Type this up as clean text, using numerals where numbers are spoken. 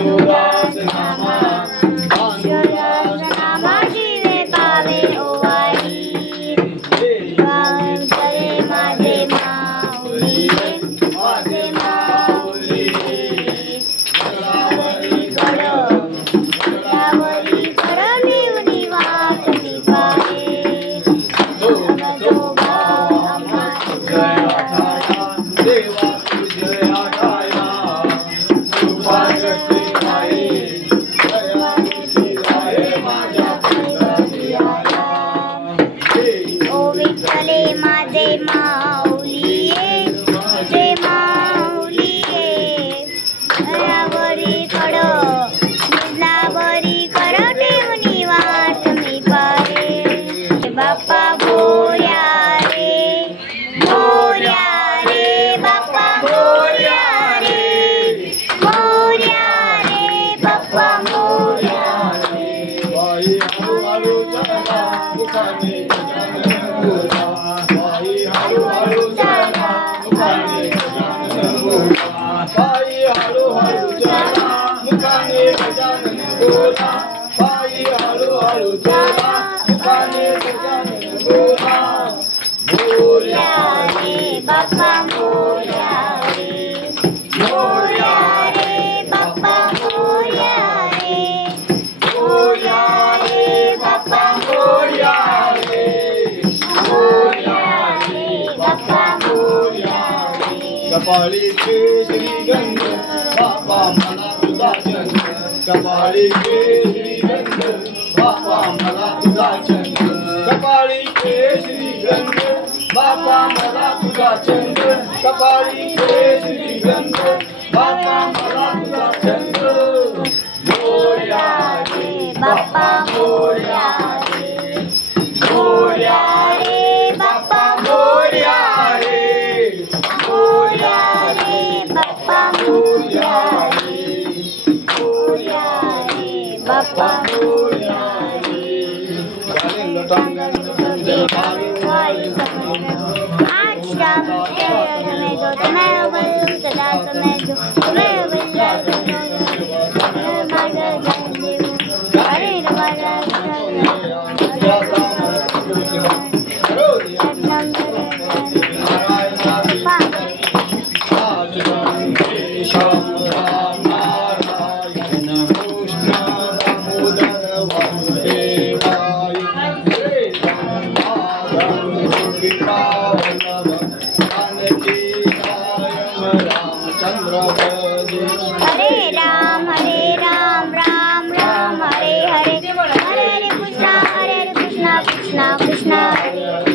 सहस्रनामा जीवे पावे ओवाळी करे माझे माऊली माझे माऊली गडावरी कड निवनी वाट मी पाहे नमजोबा आम्हा जय आठाया देवा तुझे आठाया कृपा करते आहे दया तुझी आहे माझ्या पितरी आया ओ विठ्ठले माझे माऊली माझे माऊली गडावरी कड निजलावरी कड ठेवणी वाट मी पाहे बाप्पा मोरया रे बाप्पा मोरया रे बाप्पा मोरया रे बाई हळूहळू चला मुखाने गजानन बोला बाई हळूहळू चला मुखाने गजानन बोला बाई हळूहळू चला मुखाने गजानन बोला बाई हळूहळू चला मुखाने गजानन बोला मोरया रे बाप्पा मोरया रे बाप्पा मोरया रे बाप्पा मोरया रे बाप्पा मोरया रे कपाळी केसरी गंध बाबा मला तुझा चंद कपाळी केसरी गंध बाबा मला तुझा चंद कपाळी केसरी गंध बाबा मला तुझा चंद कपाळी केसरी गंध बाबा मला तुझा चंद मोरया रे बाप्पा मोरया रे बाप्पा मोरया रे बाप्पा मोरया रे बाप्पा मोरया रे गाणे लोटांगण जल आज शाम में जो तुम्हें बल सदा समय जो तुम्हें बल हरे रमाला हरे राम राम राम हरे हरे हरे हरे कृष्णा कृष्णा कृष्णा हरे